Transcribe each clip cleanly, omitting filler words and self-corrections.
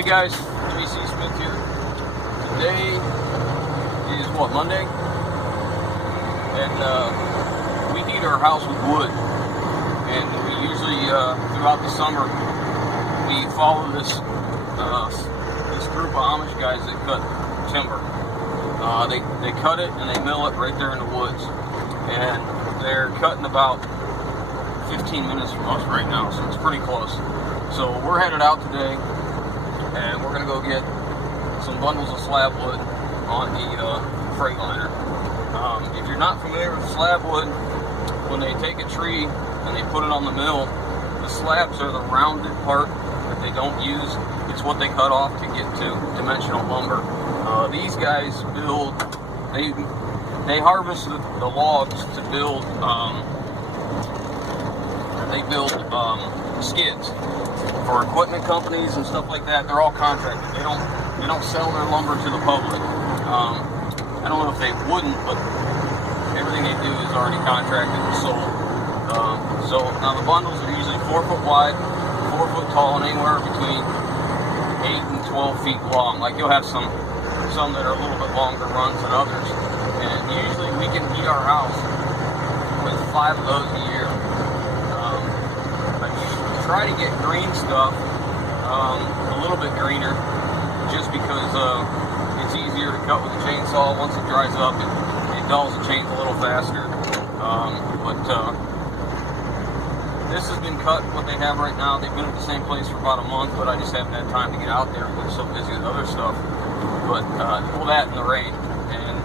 Hey guys, Jimmy C. Smith here. Today is what, Monday? And we heat our house with wood. And we usually, throughout the summer, we follow this group of Amish guys that cut timber. They cut it and they mill it right there in the woods. And they're cutting about 15 minutes from us right now, so it's pretty close. So we're headed out today, and we're going to go get some bundles of slabwood on the Freightliner. If you're not familiar with slabwood, when they take a tree and they put it on the mill, the slabs are the rounded part that they don't use. It's what they cut off to get to dimensional lumber. These guys build, they harvest the logs to build, skids for equipment companies and stuff like that. They're all contracted. They don't sell their lumber to the public. I don't know if they wouldn't, but everything they do is already contracted and sold. So now the bundles are usually 4 foot wide, 4 foot tall, and anywhere between 8 and 12 feet long. Like you'll have some that are a little bit longer runs than others. And usually we can heat our house with 5 of those a year. Try to get green stuff, a little bit greener, just because it's easier to cut with a chainsaw. Once it dries up, it dulls the chains a little faster. But this has been cut, what they have right now. They've been at the same place for about a month, but I just haven't had time to get out there. I've been so busy with other stuff. But all that in the rain. And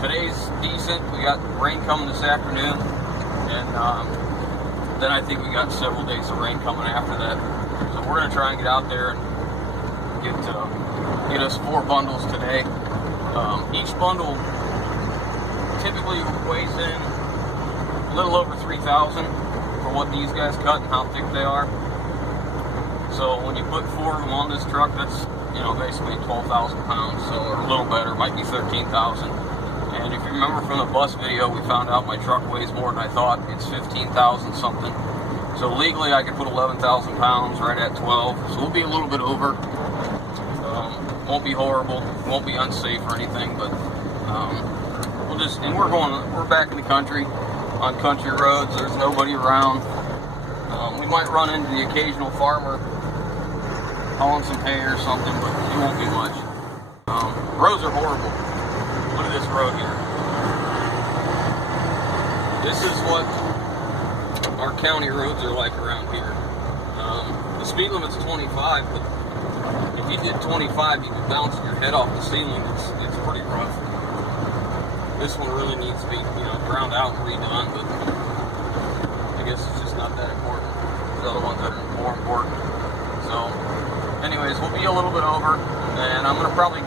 today's decent. We got rain coming this afternoon, and then I think we got several days of rain coming after that. So we're going to try and get out there and get us 4 bundles today. Each bundle typically weighs in a little over 3,000 for what these guys cut and how thick they are. So when you put 4 of them on this truck, that's basically 12,000 pounds, so, or a little better, might be 13,000. And if you remember from the bus video, we found out my truck weighs more than I thought. It's 15,000 something. So legally I could put 11,000 pounds right at 12. So we'll be a little bit over. Won't be horrible, won't be unsafe or anything, but we're back in the country on country roads. There's nobody around. We might run into the occasional farmer hauling some hay or something, but it won't be much. Roads are horrible. Look at this road here. This is what our county roads are like around here. The speed limit's 25, but if you did 25, you'd be bouncing your head off the ceiling. It's pretty rough. This one really needs to be, ground out and redone, but I guess it's just not that important. There's other ones that are more important. So, anyways, we'll be a little bit over, and I'm gonna probably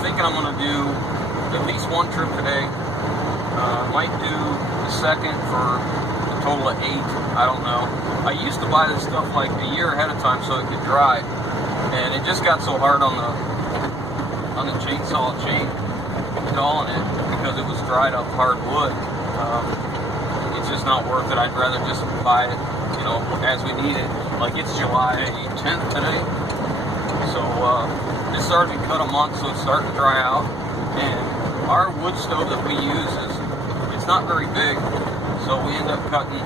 thinking I'm going to do at least 1 trip today. Might do the second for a total of 8. I don't know. I used to buy this stuff like a year ahead of time so it could dry, and it just got so hard on the chainsaw chain installing it because it was dried up hard wood. It's just not worth it. I'd rather just buy it, as we need it. Like it's July 10th today, so this already cut a month, so it's starting to dry out. And our wood stove that we use it's not very big, so we end up cutting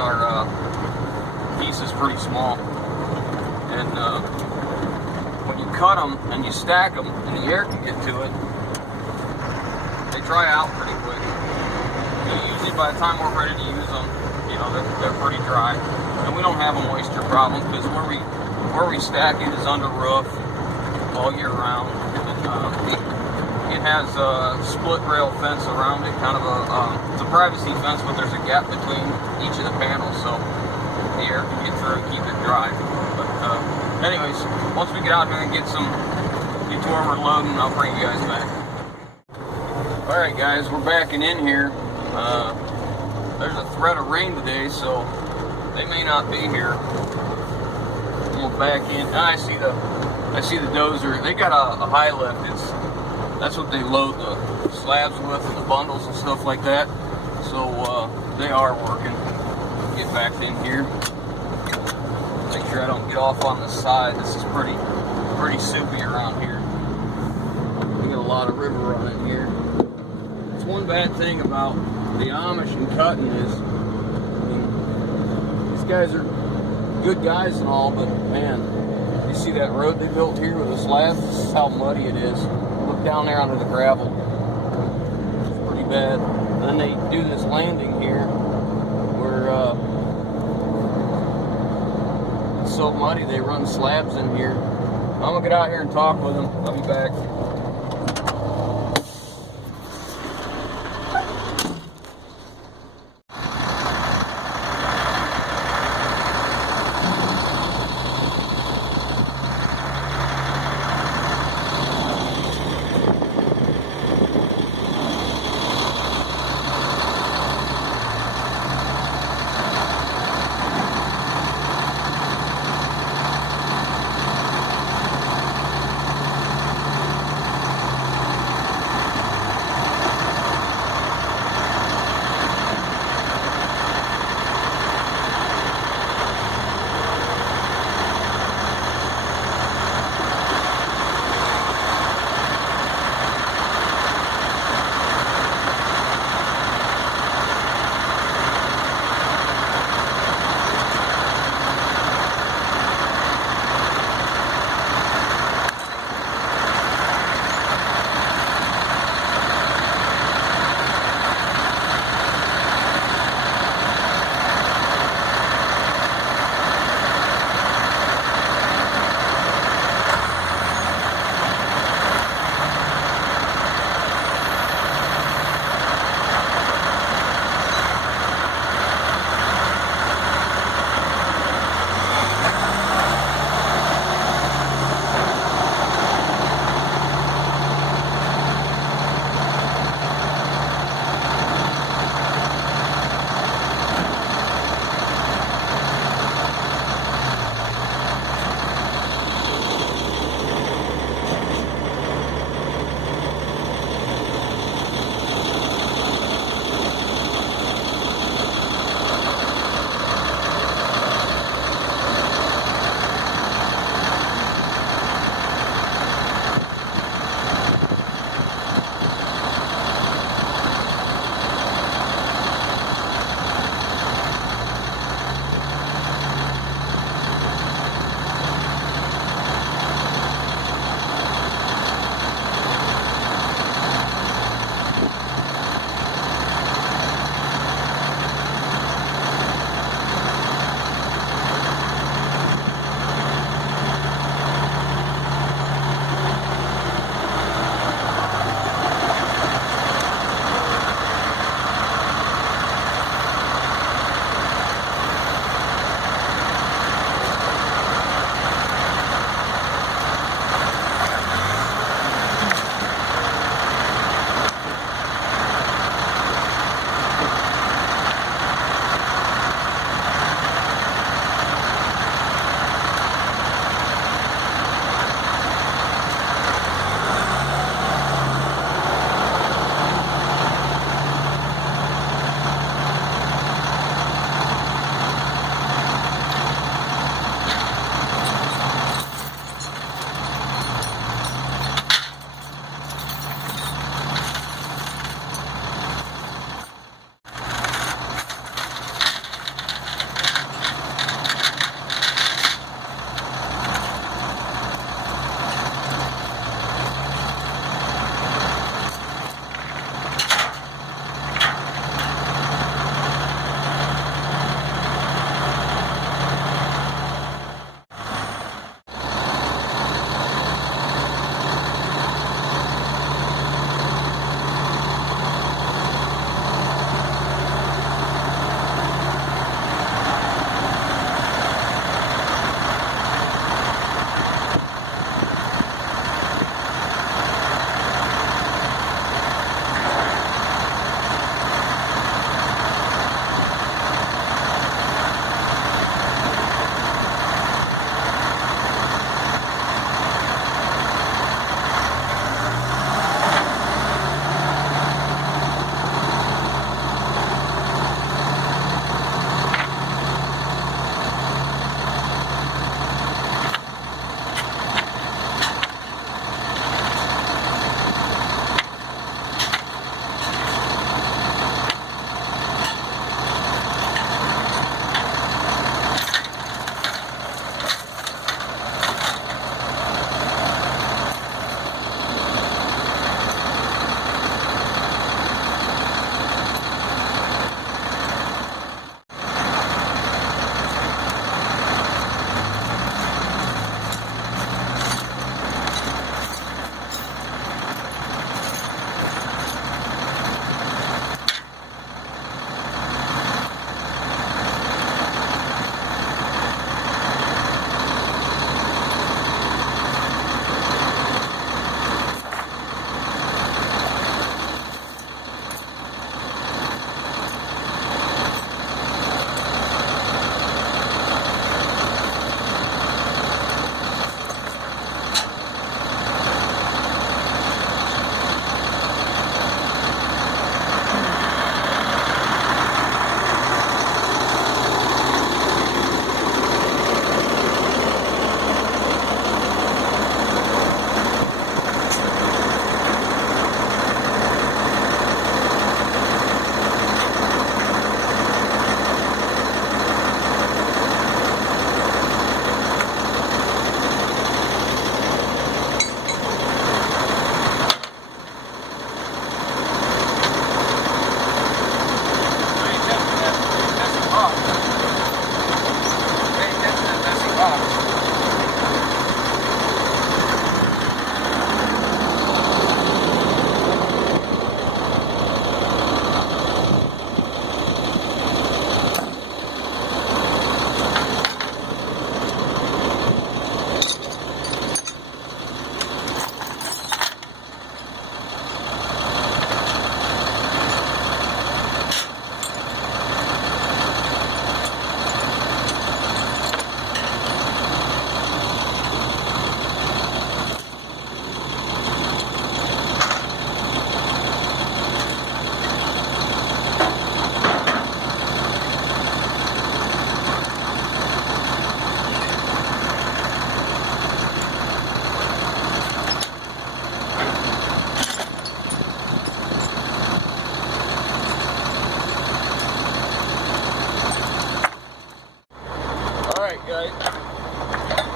our pieces pretty small. And when you cut them and you stack them, and the air can get to it, they dry out pretty quick. And usually by the time we're ready to use them, they're pretty dry, and we don't have a moisture problem because where we stack it is under roof all year round. It has a split rail fence around it, kind of it's a privacy fence, but there's a gap between each of the panels, so the air can get through and keep it dry. But anyways, once we get out here and get to where we're loading, I'll bring you guys back. Alright guys, we're backing in here. There's a threat of rain today, so they may not be here. We'll back in. I see the dozer. They got a high lift. That's what they load the slabs with and the bundles and stuff like that. So they are working. Get back in here. Make sure I don't get off on the side. This is pretty soupy around here. We get a lot of river running here. It's one bad thing about the Amish and cutting is, I mean, these guys are good guys and all, but man, you see that road they built here with the slabs? This is how muddy it is. Look down there onto the gravel. It's pretty bad. And then they do this landing here where it's so muddy they run slabs in here. I'm gonna get out here and talk with them. I'll be back.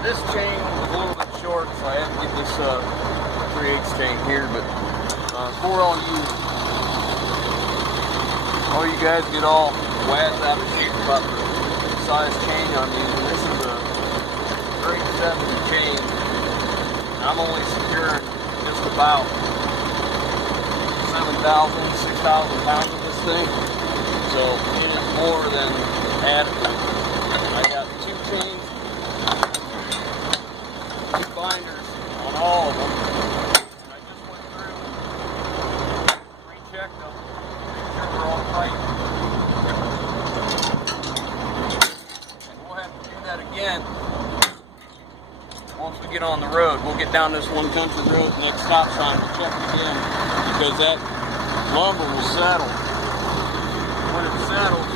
This chain was a little bit short, so I had to get this 3/8 chain here. But for all you guys get all wagged out of shape about the size chain I'm using, this is a grade 70 chain. I'm only securing just about 7,000, 6,000 pounds of this thing, so it is more than adequate. I got 2 chains, 2 binders on all of them, and I just went through and rechecked them, make sure they're all tight. And we'll have to do that again once we get on the road. We'll get down this one country road and next stop sign, we'll check again, because that lumber will settle. When it settles,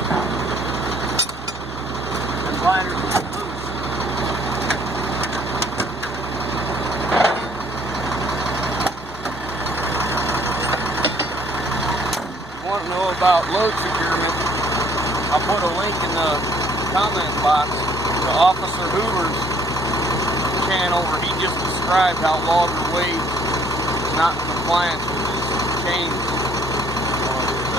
the binders will be loose. If you want to know about load securement, I'll put a link in the comment box to Officer Hoover's channel, where he just described how logger weight is not in compliance with his chain.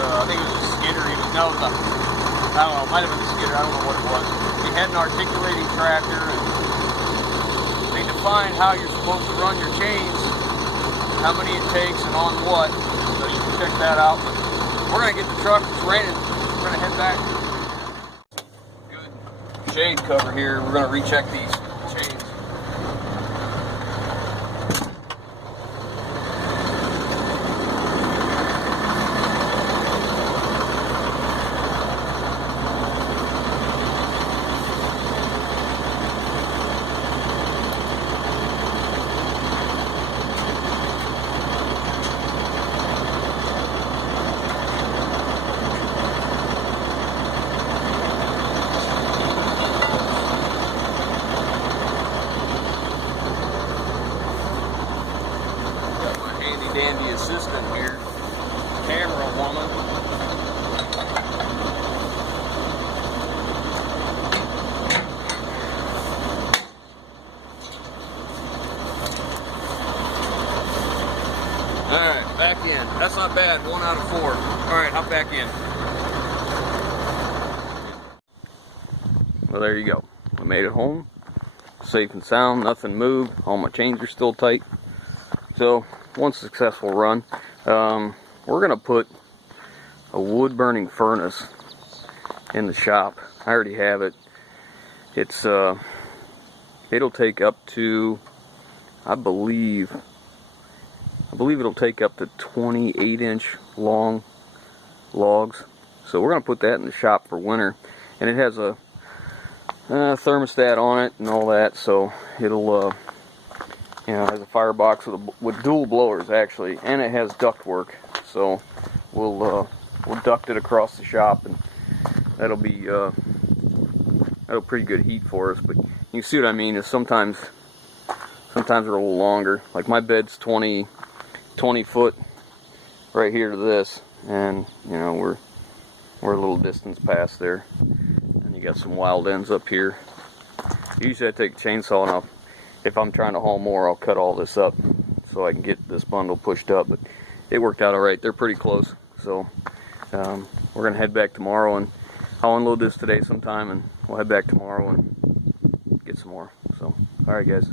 I think it was a skidder even. No, I don't know, it might have been a skidder, I don't know what it was. He had an articulating tractor, and they defined how you're supposed to run your chains, how many it takes, and on what. So you can check that out. But we're going to get the truck, it's raining, we're going to head back. Good shade cover here, we're going to recheck these chains. Dandy assistant here, camera woman. Alright, back in. That's not bad, 1 out of 4. Alright, hop back in. Well, there you go. I made it home. Safe and sound, nothing moved. All my chains are still tight. So, one successful run. We're gonna put a wood burning furnace in the shop. I already have it. It's it'll take up to, I believe it'll take up to 28-inch long logs. So we're gonna put that in the shop for winter, and it has a thermostat on it and all that, so it'll you know, it has a firebox with dual blowers actually, and it has duct work. So we'll duct it across the shop, and that'll pretty good heat for us. But you see what I mean? Is sometimes they're a little longer. Like my bed's 20 foot right here to this, and you know we're a little distance past there. And you got some wild ends up here. Usually I take a chainsaw and if I'm trying to haul more, I'll cut all this up so I can get this bundle pushed up. But it worked out all right. They're pretty close. So we're gonna head back tomorrow, and I'll unload this today sometime, and we'll head back tomorrow and get some more. So, all right, guys.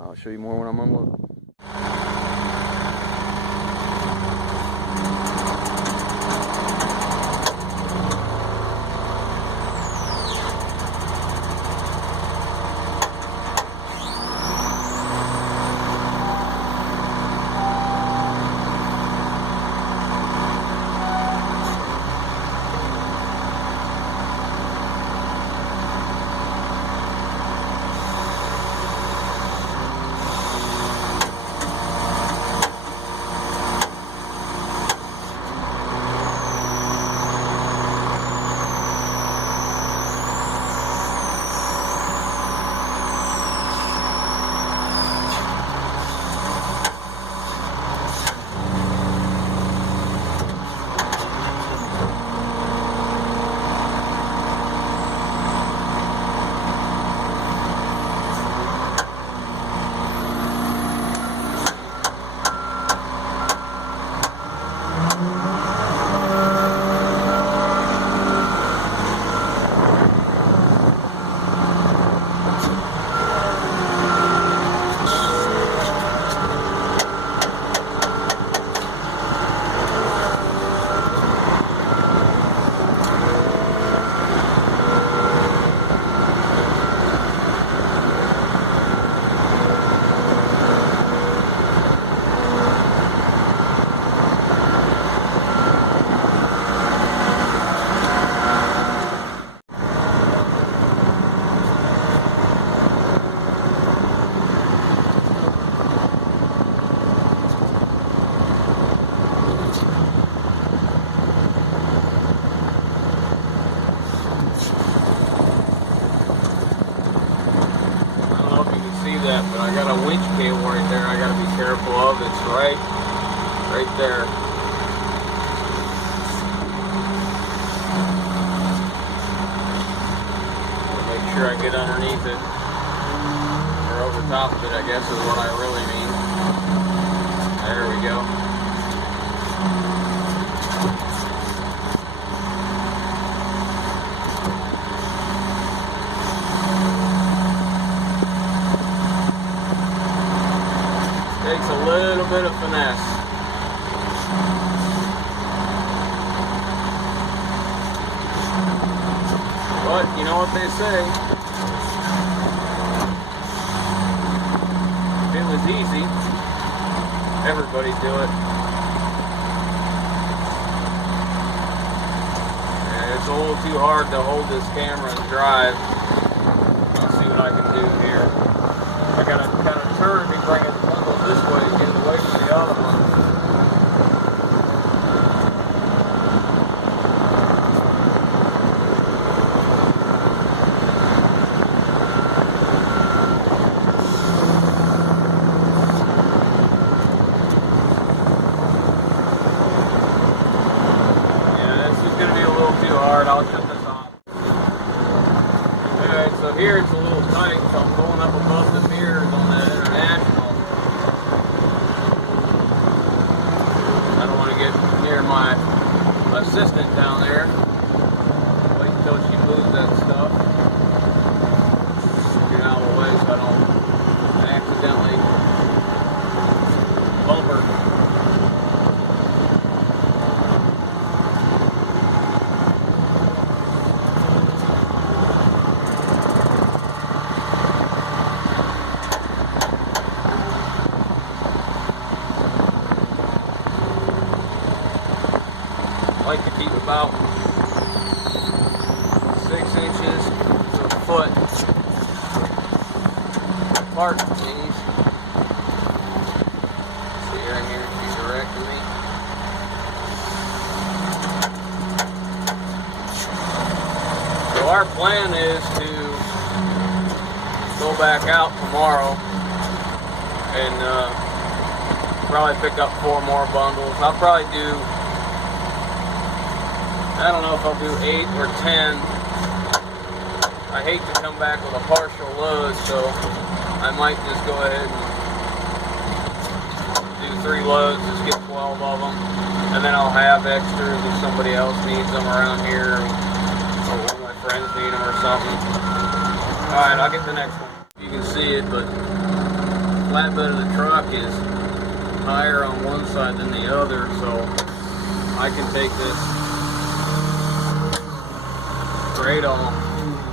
I'll show you more when I'm unloading. got a winch cable right there I gotta be careful of. It's right there. Make sure I get underneath it, or over top of it, I guess is what I really mean. There we go. Takes a little bit of finesse. But you know what they say, if it was easy, everybody'd do it. And it's a little too hard to hold this camera and drive. Let's see what I can do here. I gotta kind of turn and bring it this way to get away from the other one. I'll shut this off. Alright, so here it's a little tight, so I'm going up above the mirrors on that International. I don't want to get near my assistant down there. Wait until she moves that stuff. Get out of the way so I don't accidentally bump her. I like to keep about 6 inches to a foot apart from these. See right here, she's directing me. So our plan is to go back out tomorrow and probably pick up 4 more bundles. I'll probably do, I don't know if I'll do 8 or 10. I hate to come back with a partial load, so I might just go ahead and do 3 loads, just get 12 of them, and then I'll have extras if somebody else needs them around here, or one of my friends need them or something. Alright, I'll get the next one. You can see it, but the flatbed of the truck is higher on one side than the other, so I can take this straight on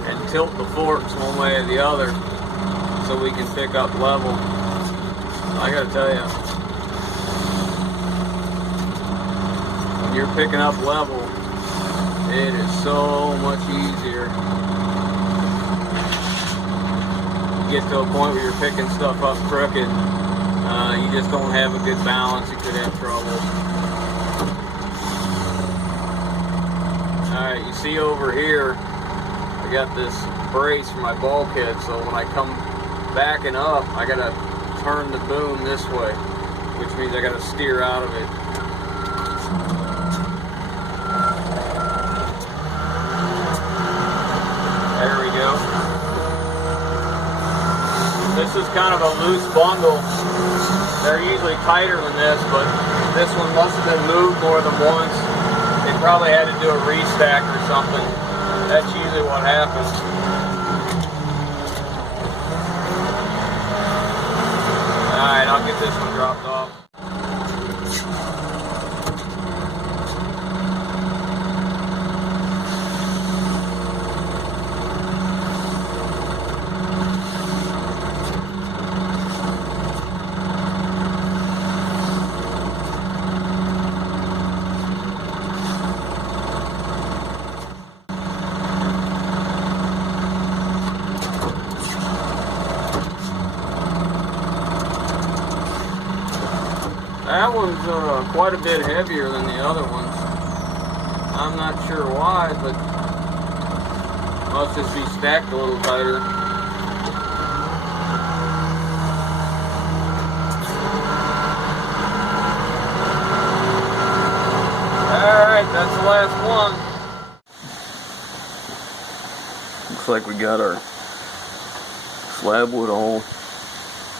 and tilt the forks one way or the other so we can pick up level. I gotta tell you, when you're picking up level, it is so much easier. You get to a point where you're picking stuff up crooked, you just don't have a good balance, you could have trouble. Alright, you see over here, I got this brace for my bulkhead, so when I come backing up, I gotta turn the boom this way, which means I gotta steer out of it. There we go. This is kind of a loose bundle. They're usually tighter than this, but this one must have been moved more than once. They probably had to do a restack or something. That's usually what happens. Alright, I'll get this one dropped off. That one's quite a bit heavier than the other ones. I'm not sure why, but must just be stacked a little tighter. Looks like we got our slabwood all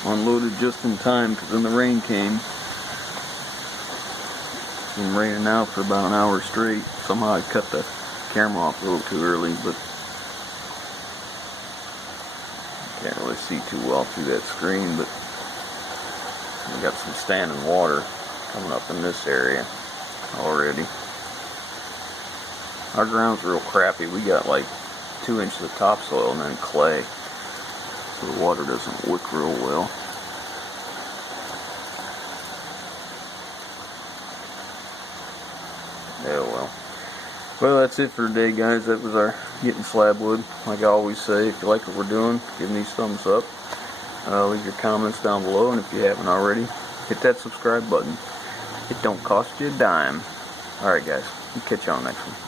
unloaded just in time, because then the rain came. It's been raining now for about an hour straight. Somehow I cut the camera off a little too early, but can't really see too well through that screen. But we got some standing water coming up in this area already. Our ground's real crappy. We got like 2 inches of topsoil and then clay, so the water doesn't work real well. Yeah, well, that's it for today, guys. That was our getting slabwood. Like I always say, if you like what we're doing, give me these thumbs up. Leave your comments down below, and if you haven't already, hit that subscribe button. It don't cost you a dime. Alright, guys, we'll catch you on the next one.